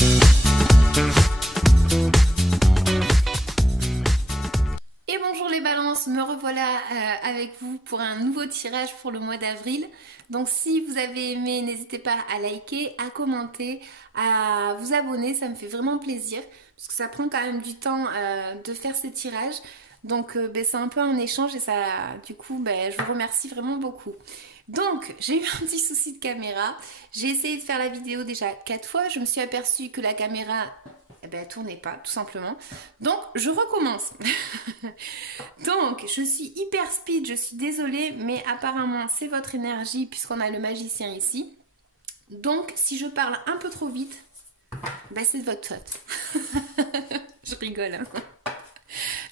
Et bonjour les balances, me revoilà avec vous pour un nouveau tirage pour le mois d'avril. Donc si vous avez aimé, n'hésitez pas à liker, à commenter, à vous abonner, ça me fait vraiment plaisir. Parce que ça prend quand même du temps de faire ces tirages. Donc c'est un peu un échange et ça, du coup, je vous remercie vraiment beaucoup. Donc j'ai eu un petit souci de caméra. J'ai essayé de faire la vidéo déjà 4 fois. Je me suis aperçue que la caméra... elle tournait pas, tout simplement. Donc, je recommence. Donc, je suis hyper speed, je suis désolée, mais apparemment, c'est votre énergie, puisqu'on a le magicien ici. Donc, si je parle un peu trop vite, c'est de votre faute. Je rigole, hein.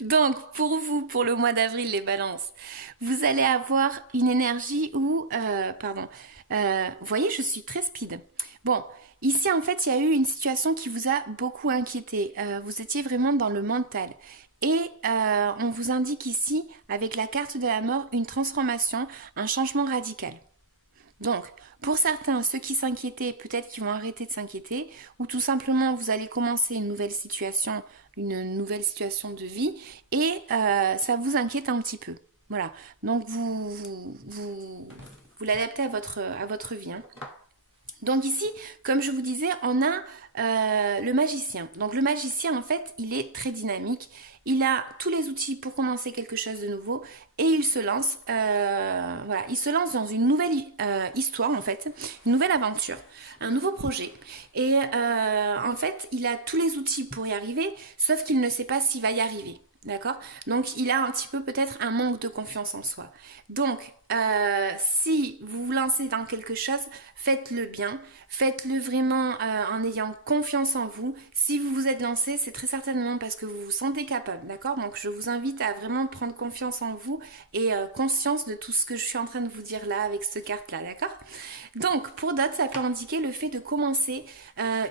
Donc, pour vous, pour le mois d'avril, les balances, vous allez avoir une énergie où... vous voyez, je suis très speed. Bon... Ici, en fait, il y a eu une situation qui vous a beaucoup inquiété. Vous étiez vraiment dans le mental. Et on vous indique ici, avec la carte de la mort, une transformation, un changement radical. Donc, pour certains, ceux qui s'inquiétaient, peut-être qu'ils vont arrêter de s'inquiéter, ou tout simplement, vous allez commencer une nouvelle situation de vie, et ça vous inquiète un petit peu. Voilà. Donc, vous l'adaptez à votre vie, hein. Donc ici, comme je vous disais, on a le magicien. Donc le magicien, en fait, il est très dynamique. Il a tous les outils pour commencer quelque chose de nouveau et il se lance, il se lance dans une nouvelle histoire, en fait, une nouvelle aventure, un nouveau projet. Et en fait, il a tous les outils pour y arriver, sauf qu'il ne sait pas s'il va y arriver. D'accord? Donc, il a un petit peu peut-être un manque de confiance en soi. Donc, si vous vous lancez dans quelque chose, faites-le bien. Faites-le vraiment en ayant confiance en vous. Si vous vous êtes lancé, c'est très certainement parce que vous vous sentez capable. D'accord? Donc, je vous invite à vraiment prendre confiance en vous et conscience de tout ce que je suis en train de vous dire là avec cette carte-là. D'accord? Donc, pour d'autres, ça peut indiquer le fait de commencer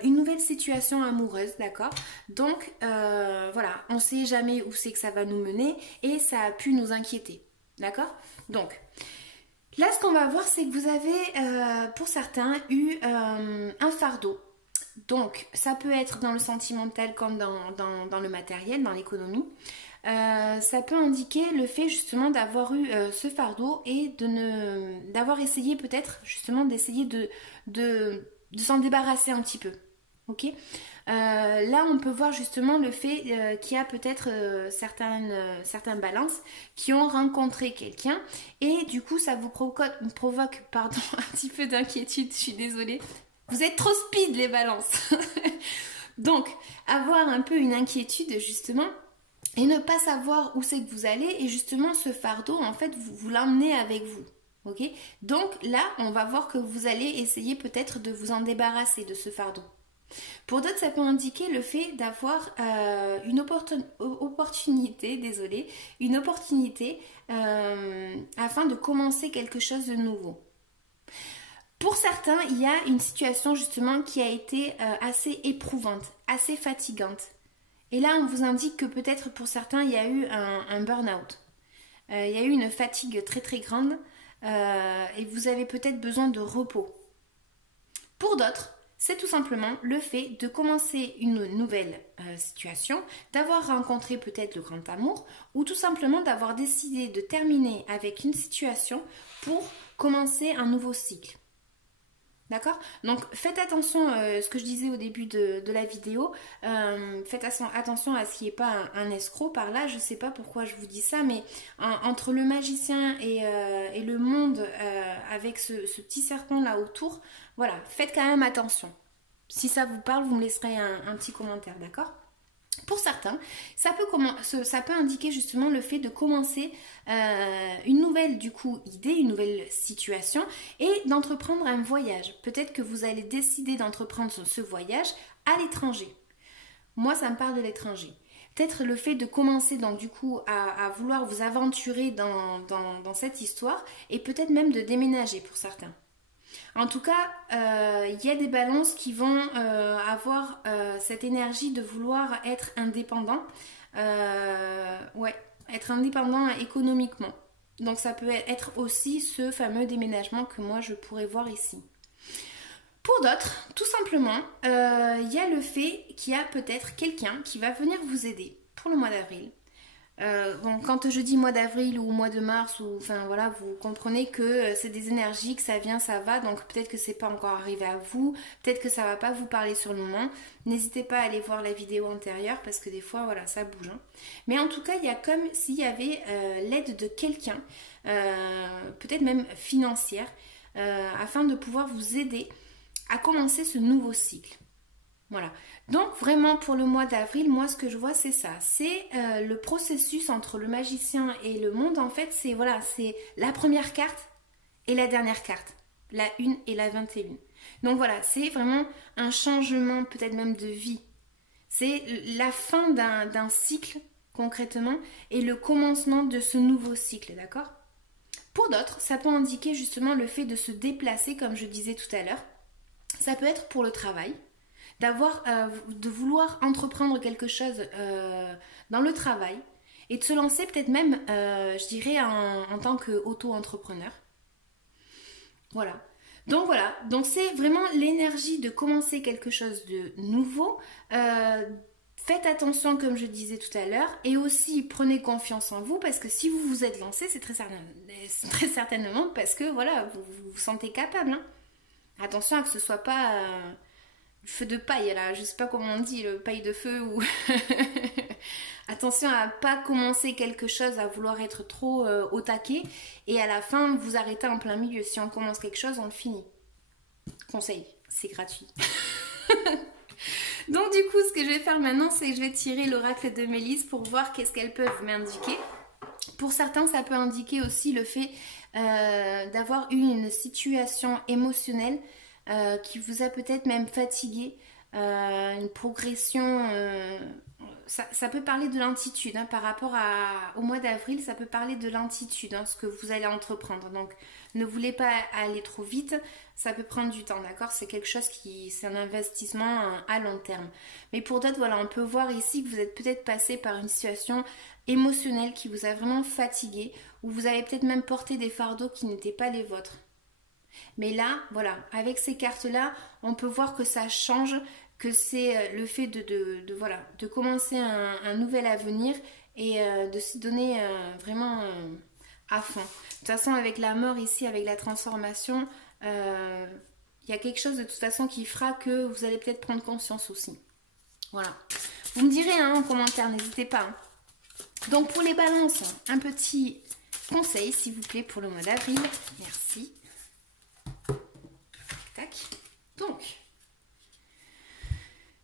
une nouvelle situation amoureuse, d'accord? Donc, on ne sait jamais où c'est que ça va nous mener et ça a pu nous inquiéter, d'accord? Donc, là, ce qu'on va voir, c'est que vous avez, pour certains, eu un fardeau. Donc, ça peut être dans le sentimental comme dans le matériel, dans l'économie. Ça peut indiquer le fait justement d'avoir eu ce fardeau et d'avoir essayé peut-être justement d'essayer de s'en débarrasser un petit peu. Ok. Là on peut voir justement le fait qu'il y a peut-être certaines balances qui ont rencontré quelqu'un et du coup ça vous provoque un petit peu d'inquiétude, je suis désolée. Vous êtes trop speed les balances. Donc avoir un peu une inquiétude justement et ne pas savoir où c'est que vous allez et justement ce fardeau en fait vous l'emmenez avec vous. Ok? Donc là on va voir que vous allez essayer peut-être de vous en débarrasser de ce fardeau. Pour d'autres ça peut indiquer le fait d'avoir une opportunité afin de commencer quelque chose de nouveau. Pour certains il y a une situation justement qui a été assez éprouvante, assez fatigante. Et là, on vous indique que peut-être pour certains, il y a eu un burn-out. Il y a eu une fatigue très très grande et vous avez peut-être besoin de repos. Pour d'autres, c'est tout simplement le fait de commencer une nouvelle situation, d'avoir rencontré peut-être le grand amour ou tout simplement d'avoir décidé de terminer avec une situation pour commencer un nouveau cycle. D'accord? Donc faites attention, ce que je disais au début de la vidéo, faites attention à ce qu'il n'y ait pas un escroc par là, je ne sais pas pourquoi je vous dis ça, mais entre le magicien et le monde avec ce petit serpent là autour, voilà, faites quand même attention. Si ça vous parle, vous me laisserez un petit commentaire, d'accord? Pour certains, ça peut indiquer justement le fait de commencer une nouvelle idée, une nouvelle situation et d'entreprendre un voyage. Peut-être que vous allez décider d'entreprendre ce voyage à l'étranger. Moi, ça me parle de l'étranger. Peut-être le fait de commencer donc du coup à vouloir vous aventurer dans cette histoire et peut-être même de déménager pour certains. En tout cas, il y a des balances qui vont avoir cette énergie de vouloir être indépendant. Être indépendant économiquement. Donc ça peut être aussi ce fameux déménagement que moi je pourrais voir ici. Pour d'autres, tout simplement, il y a le fait qu'il y a peut-être quelqu'un qui va venir vous aider pour le mois d'avril. Bon, quand je dis mois d'avril ou mois de mars, ou enfin voilà, vous comprenez que c'est des énergies, que ça vient, ça va, donc peut-être que c'est pas encore arrivé à vous, peut-être que ça va pas vous parler sur le moment. N'hésitez pas à aller voir la vidéo antérieure parce que des fois, voilà, ça bouge. Hein. Mais en tout cas, il y a comme s'il y avait l'aide de quelqu'un, peut-être même financière, afin de pouvoir vous aider à commencer ce nouveau cycle. Voilà. Donc vraiment pour le mois d'avril, moi ce que je vois c'est ça. C'est le processus entre le magicien et le monde. En fait c'est voilà, c'est la première carte et la dernière carte. La 1 et la 21. Donc voilà, c'est vraiment un changement peut-être même de vie. C'est la fin d'un cycle concrètement et le commencement de ce nouveau cycle, d'accord? Pour d'autres, ça peut indiquer justement le fait de se déplacer comme je disais tout à l'heure. Ça peut être pour le travail. De vouloir entreprendre quelque chose dans le travail et de se lancer peut-être même, je dirais, en tant qu'auto-entrepreneur. Voilà. Donc c'est vraiment l'énergie de commencer quelque chose de nouveau. Faites attention, comme je disais tout à l'heure, et aussi prenez confiance en vous parce que si vous vous êtes lancé, c'est très certainement parce que voilà, vous vous sentez capable. Hein. Attention à que ce soit pas... feu de paille là, je sais pas comment on dit, le paille de feu ou attention à pas commencer quelque chose, à vouloir être trop au taquet et à la fin vous arrêtez en plein milieu. Si on commence quelque chose, on le finit. Conseil, c'est gratuit. Donc du coup, ce que je vais faire maintenant, c'est que je vais tirer l'oracle de Mélisse pour voir qu'est-ce qu'elles peuvent m'indiquer. Pour certains, ça peut indiquer aussi le fait d'avoir eu une situation émotionnelle qui vous a peut-être même fatigué, une progression, ça peut parler de lentitude, hein, par rapport au mois d'avril, ça peut parler de lentitude, hein, ce que vous allez entreprendre. Donc ne voulez pas aller trop vite, ça peut prendre du temps, d'accord? C'est quelque chose c'est un investissement à long terme. Mais pour d'autres, voilà, on peut voir ici que vous êtes peut-être passé par une situation émotionnelle qui vous a vraiment fatigué, ou vous avez peut-être même porté des fardeaux qui n'étaient pas les vôtres. Mais là, voilà, avec ces cartes-là, on peut voir que ça change, que c'est le fait de commencer un nouvel avenir et de s'y donner vraiment à fond. De toute façon, avec la mort ici, avec la transformation, il y a quelque chose de toute façon qui fera que vous allez peut-être prendre conscience aussi. Voilà. Vous me direz en commentaire, n'hésitez pas. Hein. Donc pour les balances, un petit conseil s'il vous plaît pour le mois d'avril. Merci. Tac. Donc,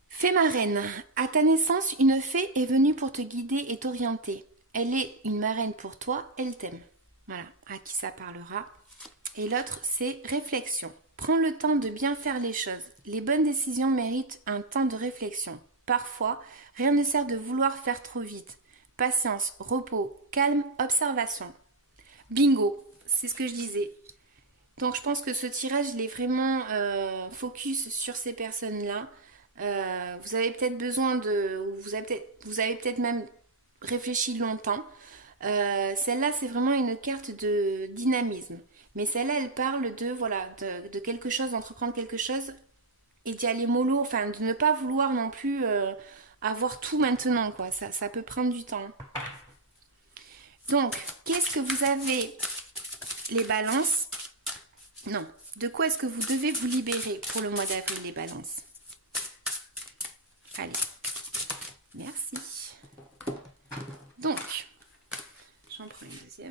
fée marraine, à ta naissance, une fée est venue pour te guider et t'orienter. Elle est une marraine pour toi, elle t'aime. Voilà, à qui ça parlera. Et l'autre, c'est réflexion. Prends le temps de bien faire les choses. Les bonnes décisions méritent un temps de réflexion. Parfois, rien ne sert de vouloir faire trop vite. Patience, repos, calme, observation. Bingo, c'est ce que je disais. Donc je pense que ce tirage il est vraiment focus sur ces personnes-là. Vous avez peut-être besoin vous avez peut-être même réfléchi longtemps. Celle-là c'est vraiment une carte de dynamisme. Mais celle-là elle parle de quelque chose, d'entreprendre quelque chose et d'y aller mollo, enfin de ne pas vouloir non plus avoir tout maintenant quoi. Ça peut prendre du temps. Donc qu'est-ce que vous avez les balances? Non. De quoi est-ce que vous devez vous libérer pour le mois d'avril, les balances? Allez. Merci. Donc, j'en prends une deuxième.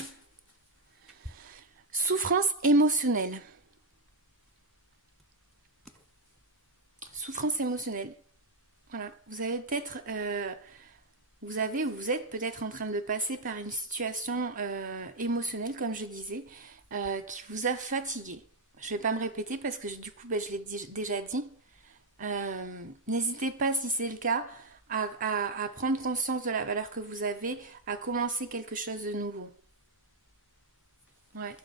Souffrance émotionnelle. Souffrance émotionnelle. Voilà. Vous avez peut-être... vous êtes peut-être en train de passer par une situation émotionnelle, comme je disais, qui vous a fatigué. Je ne vais pas me répéter parce que du coup, je l'ai déjà dit. N'hésitez pas, si c'est le cas, à prendre conscience de la valeur que vous avez, à commencer quelque chose de nouveau. Ouais.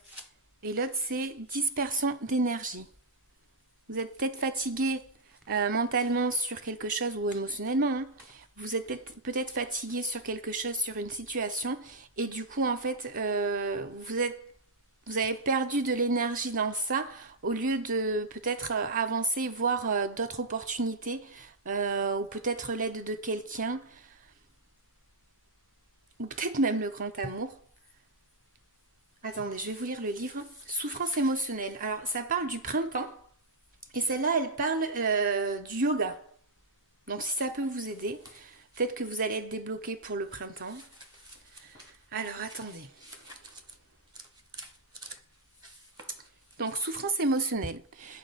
Et l'autre, c'est dispersion d'énergie. Vous êtes peut-être fatigué mentalement sur quelque chose ou émotionnellement. Hein. Vous êtes peut-être fatigué sur quelque chose, sur une situation. Et du coup, en fait, vous avez perdu de l'énergie dans ça au lieu de peut-être avancer, voir d'autres opportunités ou peut-être l'aide de quelqu'un ou peut-être même le grand amour. Attendez, je vais vous lire le livre. Souffrance émotionnelle. Alors, ça parle du printemps et celle-là, elle parle du yoga. Donc, si ça peut vous aider, peut-être que vous allez être débloqué pour le printemps. Alors, attendez. Donc, souffrance émotionnelle.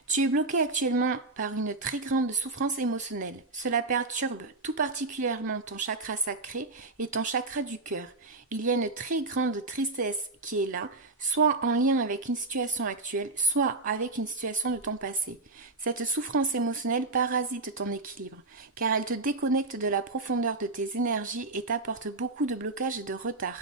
Tu es bloqué actuellement par une très grande souffrance émotionnelle. Cela perturbe tout particulièrement ton chakra sacré et ton chakra du cœur. Il y a une très grande tristesse qui est là, soit en lien avec une situation actuelle, soit avec une situation de ton passé. Cette souffrance émotionnelle parasite ton équilibre, car elle te déconnecte de la profondeur de tes énergies et t'apporte beaucoup de blocages et de retard.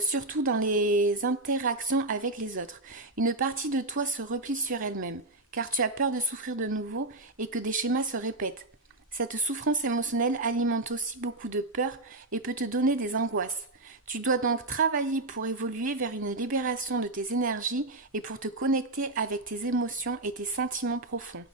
Surtout dans les interactions avec les autres. Une partie de toi se replie sur elle-même, car tu as peur de souffrir de nouveau et que des schémas se répètent. Cette souffrance émotionnelle alimente aussi beaucoup de peur et peut te donner des angoisses. Tu dois donc travailler pour évoluer vers une libération de tes énergies et pour te connecter avec tes émotions et tes sentiments profonds.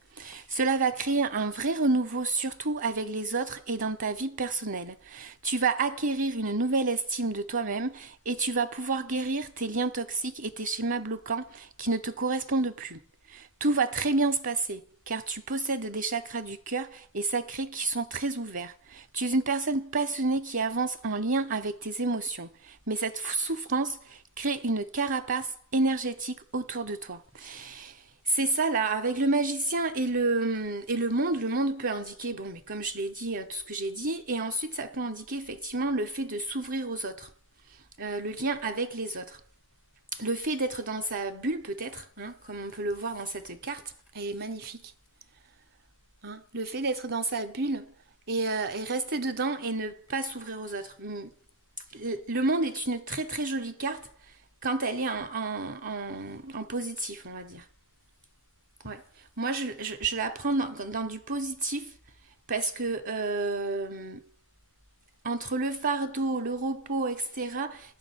Cela va créer un vrai renouveau, surtout avec les autres et dans ta vie personnelle. Tu vas acquérir une nouvelle estime de toi-même et tu vas pouvoir guérir tes liens toxiques et tes schémas bloquants qui ne te correspondent plus. Tout va très bien se passer, car tu possèdes des chakras du cœur et sacrés qui sont très ouverts. Tu es une personne passionnée qui avance en lien avec tes émotions, mais cette souffrance crée une carapace énergétique autour de toi. C'est ça là, avec le magicien et le monde peut indiquer, bon mais comme je l'ai dit, tout ce que j'ai dit, et ensuite ça peut indiquer effectivement le fait de s'ouvrir aux autres, le lien avec les autres. Le fait d'être dans sa bulle peut-être, hein, comme on peut le voir dans cette carte, elle est magnifique. Hein, le fait d'être dans sa bulle et rester dedans et ne pas s'ouvrir aux autres. Le monde est une très très jolie carte quand elle est en positif, on va dire. Ouais. Moi, je la prends dans du positif parce que entre le fardeau, le repos, etc.,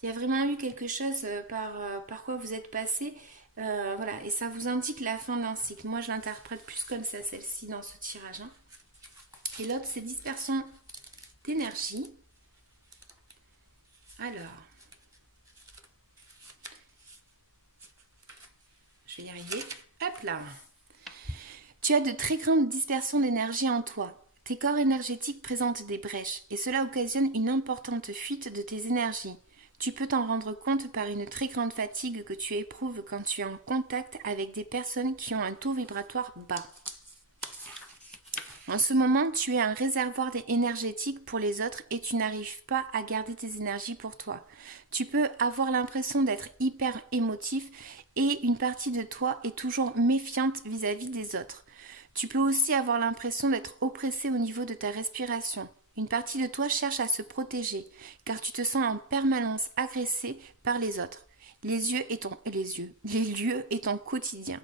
il y a vraiment eu quelque chose par quoi vous êtes passé. Voilà, et ça vous indique la fin d'un cycle. Moi, je l'interprète plus comme ça, celle-ci, dans ce tirage. Hein. Et l'autre, c'est dispersion d'énergie. Alors, je vais y arriver. Hop là. Tu as de très grandes dispersions d'énergie en toi. Tes corps énergétiques présentent des brèches et cela occasionne une importante fuite de tes énergies. Tu peux t'en rendre compte par une très grande fatigue que tu éprouves quand tu es en contact avec des personnes qui ont un taux vibratoire bas. En ce moment, tu es un réservoir énergétique pour les autres et tu n'arrives pas à garder tes énergies pour toi. Tu peux avoir l'impression d'être hyper émotif et une partie de toi est toujours méfiante vis-à-vis des autres. Tu peux aussi avoir l'impression d'être oppressé au niveau de ta respiration. Une partie de toi cherche à se protéger, car tu te sens en permanence agressé par les autres, les lieux et ton quotidien.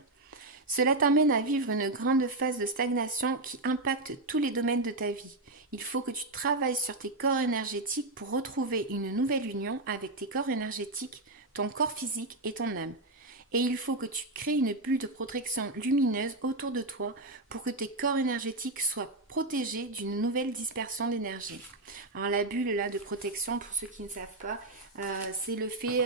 Cela t'amène à vivre une grande phase de stagnation qui impacte tous les domaines de ta vie. Il faut que tu travailles sur tes corps énergétiques pour retrouver une nouvelle union avec tes corps énergétiques, ton corps physique et ton âme. Et il faut que tu crées une bulle de protection lumineuse autour de toi pour que tes corps énergétiques soient protégés d'une nouvelle dispersion d'énergie. Alors la bulle là de protection, pour ceux qui ne savent pas, c'est le fait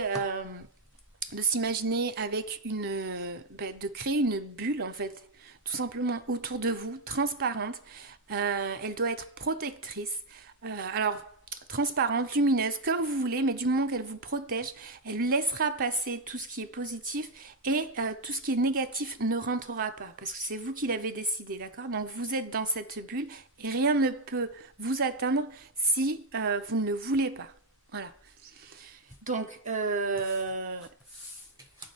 de s'imaginer avec de créer une bulle en fait, tout simplement autour de vous, transparente. Elle doit être protectrice. Alors transparente, lumineuse, comme vous voulez, mais du moment qu'elle vous protège, elle laissera passer tout ce qui est positif et tout ce qui est négatif ne rentrera pas, parce que c'est vous qui l'avez décidé, d'accord? Donc vous êtes dans cette bulle et rien ne peut vous atteindre si vous ne le voulez pas. Voilà. Donc,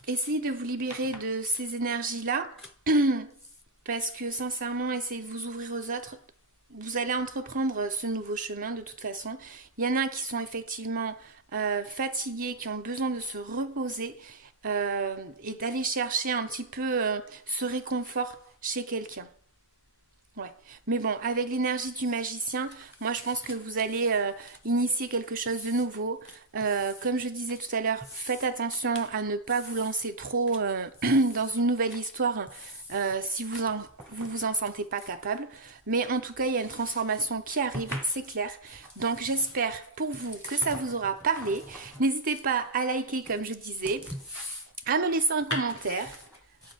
essayez de vous libérer de ces énergies-là, parce que sincèrement, essayez de vous ouvrir aux autres. Vous allez entreprendre ce nouveau chemin de toute façon. Il y en a qui sont effectivement fatigués, qui ont besoin de se reposer et d'aller chercher un petit peu ce réconfort chez quelqu'un. Ouais, mais bon, avec l'énergie du magicien, moi je pense que vous allez initier quelque chose de nouveau. Comme je disais tout à l'heure, faites attention à ne pas vous lancer trop dans une nouvelle histoire si vous en sentez pas capable. Mais en tout cas, il y a une transformation qui arrive, c'est clair. Donc j'espère pour vous que ça vous aura parlé. N'hésitez pas à liker comme je disais, à me laisser un commentaire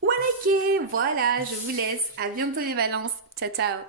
ou à liker. Voilà, je vous laisse. À bientôt les balances. Ciao, ciao.